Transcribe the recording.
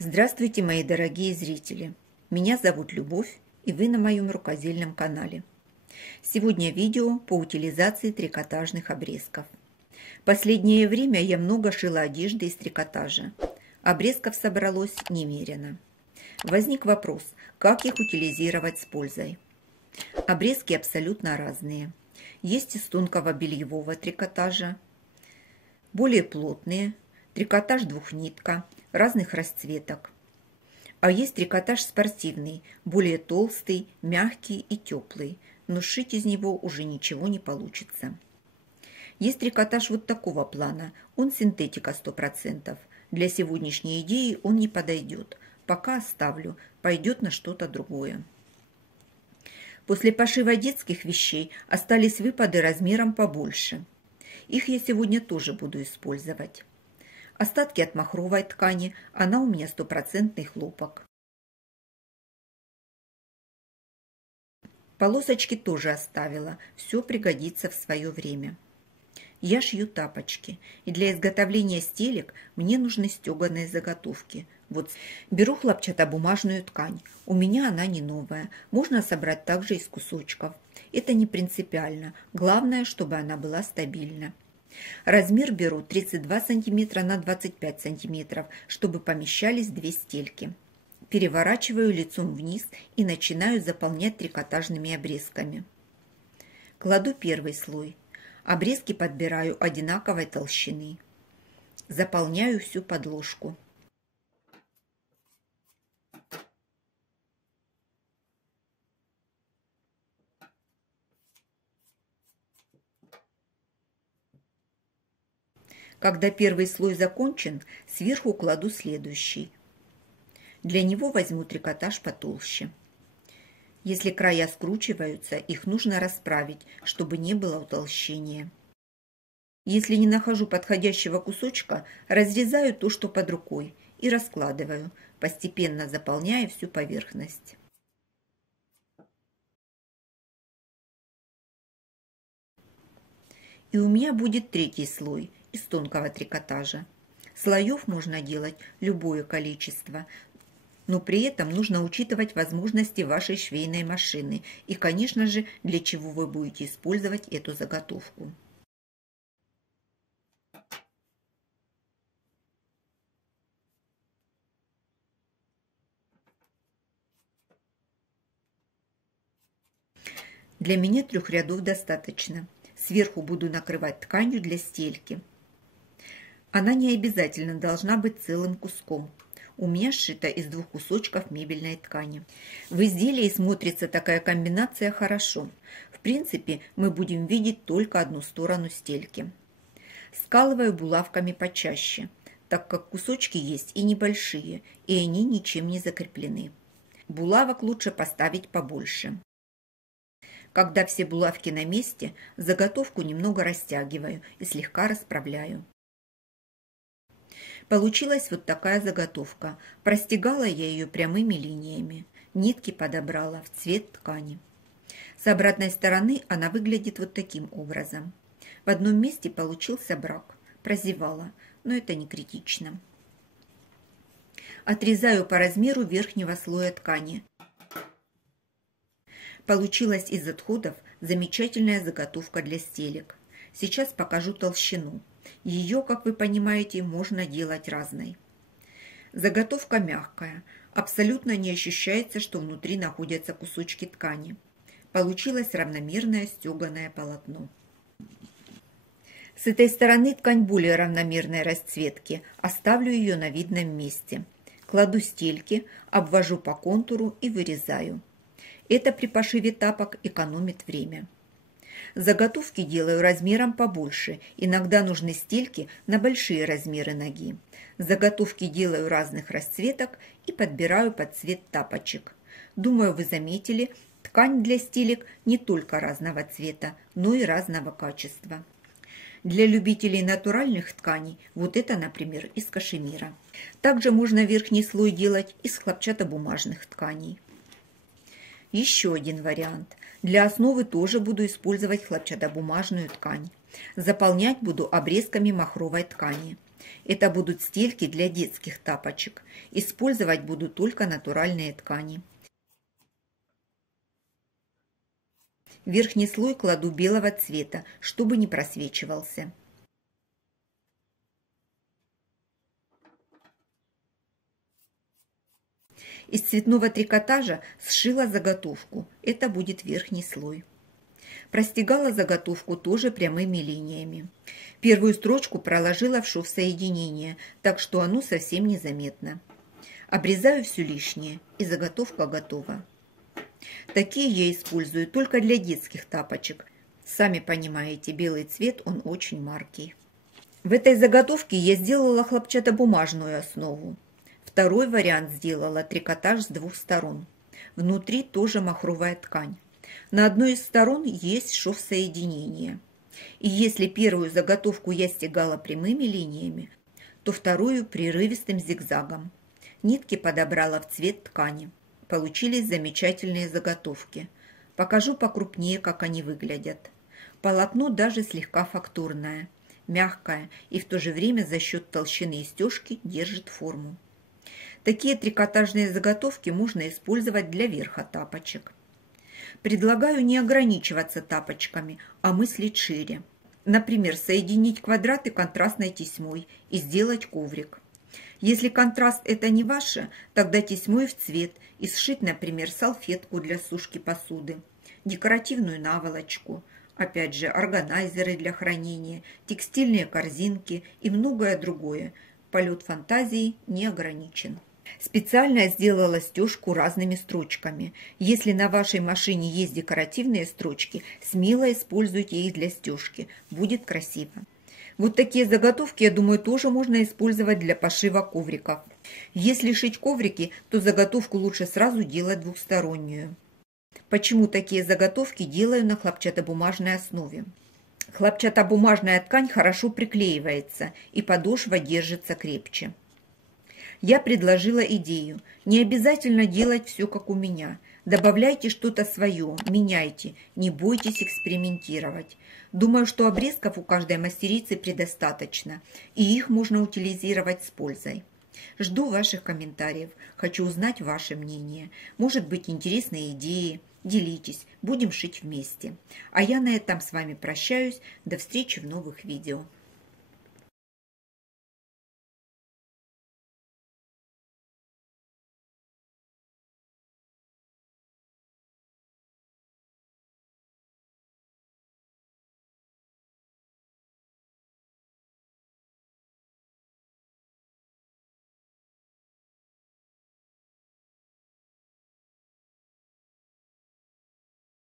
Здравствуйте, мои дорогие зрители! Меня зовут Любовь, и вы на моем рукодельном канале. Сегодня видео по утилизации трикотажных обрезков. Последнее время я много шила одежды из трикотажа. Обрезков собралось немерено. Возник вопрос, как их утилизировать с пользой. Обрезки абсолютно разные. Есть из тонкого бельевого трикотажа, более плотные, трикотаж двухнитка, разных расцветок. А есть трикотаж спортивный, более толстый, мягкий и теплый, но сшить из него уже ничего не получится. Есть трикотаж вот такого плана, он синтетика 100%. Для сегодняшней идеи он не подойдет, пока оставлю, пойдет на что-то другое. После пошива детских вещей остались выпады размером побольше. Их я сегодня тоже буду использовать. Остатки от махровой ткани, она у меня 100% хлопок. Полосочки тоже оставила, все пригодится в свое время. Я шью тапочки, и для изготовления стелек мне нужны стеганые заготовки. Вот беру хлопчатобумажную ткань. У меня она не новая, можно собрать также из кусочков. Это не принципиально, главное, чтобы она была стабильна. Размер беру 32 см на 25 см, чтобы помещались две стельки. Переворачиваю лицом вниз и начинаю заполнять трикотажными обрезками. Кладу первый слой. Обрезки подбираю одинаковой толщины. Заполняю всю подложку. Когда первый слой закончен, сверху кладу следующий. Для него возьму трикотаж потолще. Если края скручиваются, их нужно расправить, чтобы не было утолщения. Если не нахожу подходящего кусочка, разрезаю то, что под рукой, и раскладываю, постепенно заполняя всю поверхность. И у меня будет третий слой из тонкого трикотажа. Слоев можно делать любое количество, но при этом нужно учитывать возможности вашей швейной машины и, конечно же, для чего вы будете использовать эту заготовку. Для меня 3 рядов достаточно. Сверху буду накрывать тканью для стельки. Она не обязательно должна быть целым куском. У меня сшита из 2 кусочков мебельной ткани. В изделии смотрится такая комбинация хорошо. В принципе, мы будем видеть только одну сторону стельки. Скалываю булавками почаще, так как кусочки есть и небольшие, и они ничем не закреплены. Булавок лучше поставить побольше. Когда все булавки на месте, заготовку немного растягиваю и слегка расправляю. Получилась вот такая заготовка. Простегала я ее прямыми линиями. Нитки подобрала в цвет ткани. С обратной стороны она выглядит вот таким образом. В одном месте получился брак. Прозевала, но это не критично. Отрезаю по размеру верхнего слоя ткани. Получилась из отходов замечательная заготовка для стелек. Сейчас покажу толщину. Ее, как вы понимаете, можно делать разной. Заготовка мягкая. Абсолютно не ощущается, что внутри находятся кусочки ткани. Получилось равномерное стеганое полотно. С этой стороны ткань более равномерной расцветки. Оставлю ее на видном месте. Кладу стельки, обвожу по контуру и вырезаю. Это при пошиве тапок экономит время. Заготовки делаю размером побольше, иногда нужны стельки на большие размеры ноги. Заготовки делаю разных расцветок и подбираю под цвет тапочек. Думаю, вы заметили, ткань для стелек не только разного цвета, но и разного качества. Для любителей натуральных тканей вот это, например, из кашемира. Также можно верхний слой делать из хлопчатобумажных тканей. Еще один вариант. Для основы тоже буду использовать хлопчатобумажную ткань. Заполнять буду обрезками махровой ткани. Это будут стельки для детских тапочек. Использовать буду только натуральные ткани. Верхний слой кладу белого цвета, чтобы не просвечивался. Из цветного трикотажа сшила заготовку. Это будет верхний слой. Простегала заготовку тоже прямыми линиями. Первую строчку проложила в шов соединение, так что оно совсем незаметно. Обрезаю все лишнее, и заготовка готова. Такие я использую только для детских тапочек. Сами понимаете, белый цвет, он очень маркий. В этой заготовке я сделала хлопчатобумажную основу. Второй вариант сделала трикотаж с двух сторон. Внутри тоже махровая ткань. На одной из сторон есть шов соединения. И если первую заготовку я стегала прямыми линиями, то вторую прерывистым зигзагом. Нитки подобрала в цвет ткани. Получились замечательные заготовки. Покажу покрупнее, как они выглядят. Полотно даже слегка фактурное, мягкое и в то же время за счет толщины стежки держит форму. Такие трикотажные заготовки можно использовать для верха тапочек. Предлагаю не ограничиваться тапочками, а мыслить шире. Например, соединить квадраты контрастной тесьмой и сделать коврик. Если контраст это не ваше, тогда тесьмой в цвет и сшить, например, салфетку для сушки посуды, декоративную наволочку, опять же органайзеры для хранения, текстильные корзинки и многое другое. Полет фантазии не ограничен. Специально сделала стежку разными строчками. Если на вашей машине есть декоративные строчки, смело используйте их для стежки. Будет красиво. Вот такие заготовки, я думаю, тоже можно использовать для пошива ковриков. Если шить коврики, то заготовку лучше сразу делать двухстороннюю. Почему такие заготовки делаю на хлопчатобумажной основе? Хлопчатобумажная ткань хорошо приклеивается, и подошва держится крепче. Я предложила идею. Не обязательно делать все, как у меня. Добавляйте что-то свое, меняйте, не бойтесь экспериментировать. Думаю, что обрезков у каждой мастерицы предостаточно, и их можно утилизировать с пользой. Жду ваших комментариев, хочу узнать ваше мнение. Может быть, интересные идеи. Делитесь, будем шить вместе. А я на этом с вами прощаюсь. До встречи в новых видео.